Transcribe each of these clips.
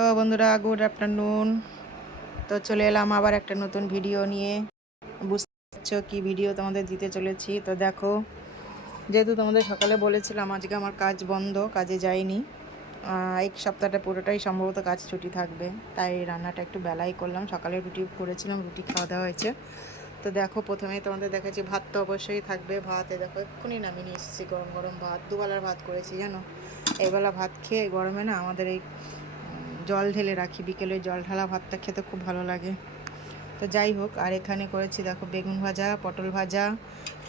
তো বন্ধুরা good afternoon তো চলে এলাম আবার একটা নতুন ভিডিও নিয়ে। বুঝতে পারছ কি ভিডিও তোমাদের দিতে চলেছি? তো দেখো, যেহেতু তোমাদের সকালে বলেছিলাম, আজকে আমার কাজ বন্ধ, কাজে যাইনি। এক সপ্তাহটা পুরোটাই সম্ভবত কাজ ছুটি থাকবে। তাই রান্নাটা একটু বেলাই করলাম। সকালে রুটি করেছিলাম, রুটি খাওয়া দাওয়া হয়েছে। তো দেখো, প্রথমে তোমাদের দেখাচ্ছি, ভাত তো অবশ্যই থাকবে। ভাত দেখো, এক্ষুনি নামিয়ে নিয়ে এসেছি। গরম গরম ভাত, দুবেলার ভাত করেছি, জানো? এইবেলা ভাত খেয়ে গরমে না আমাদের এই জল ঢেলে রাখি, বিকেলে জল ঢালা ভাতটা খেতে খুব ভালো লাগে। তো যাই হোক, আর এখানে করেছি দেখো বেগুন ভাজা, পটল ভাজা,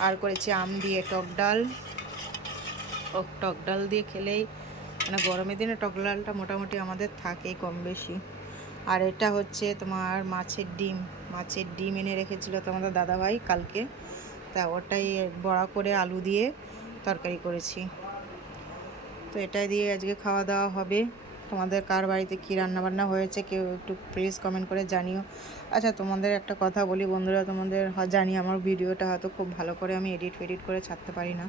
আর করেছি আম দিয়ে টক ডাল। টক ডাল দিয়ে খেলেই মানে গরমের দিনে টক ডালটা মোটামুটি আমাদের থাকেই কম বেশি। আর এটা হচ্ছে তোমার মাছের ডিম। মাছের ডিম এনে রেখেছিল তোমাদের দাদাভাই কালকে। তা ওটাই বড়া করে আলু দিয়ে তরকারি করেছি। তো এটাই দিয়ে আজকে খাওয়া দাওয়া হবে। তোমাদের কার বাড়িতে কী রান্নাবান্না হয়েছে কেউ একটু প্লিজ কমেন্ট করে জানিও। আচ্ছা তোমাদের একটা কথা বলি বন্ধুরা, তোমাদের জানি আমার ভিডিওটা হয়তো খুব ভালো করে আমি এডিট ফেডিট করে ছাড়তে পারি না।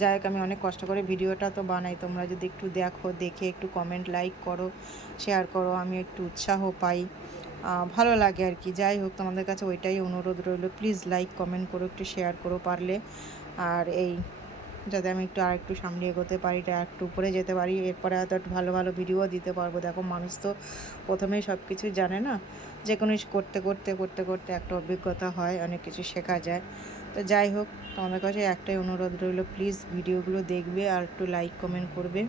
যাই হোক, আমি অনেক কষ্ট করে ভিডিওটা তো বানাই, তোমরা যদি একটু দেখো, দেখে একটু কমেন্ট লাইক করো শেয়ার করো, আমি একটু উৎসাহ পাই। ভালো লাগে আর কি। যাই হোক, তোমাদের কাছে ওইটাই অনুরোধ রইল প্লিজ লাইক কমেন্ট করো, একটু শেয়ার করো পারলে। আর এই যাতে আমি একটু আর একটু সামনে এগোতে পারি আর একটু উপরে যেতে পারি। এরপরে হয়তো একটু ভালো ভালো ভিডিও দিতে পারব। দেখো, মানুষ তো প্রথমেই সব কিছু জানে না। যে কোনো করতে করতে করতে করতে একটা অভিজ্ঞতা হয়, অনেক কিছু শেখা যায়। তো যাই হোক, তোমাদের কাছে একটাই অনুরোধ রইল প্লিজ ভিডিওগুলো দেখবে আর একটু লাইক কমেন্ট করবে।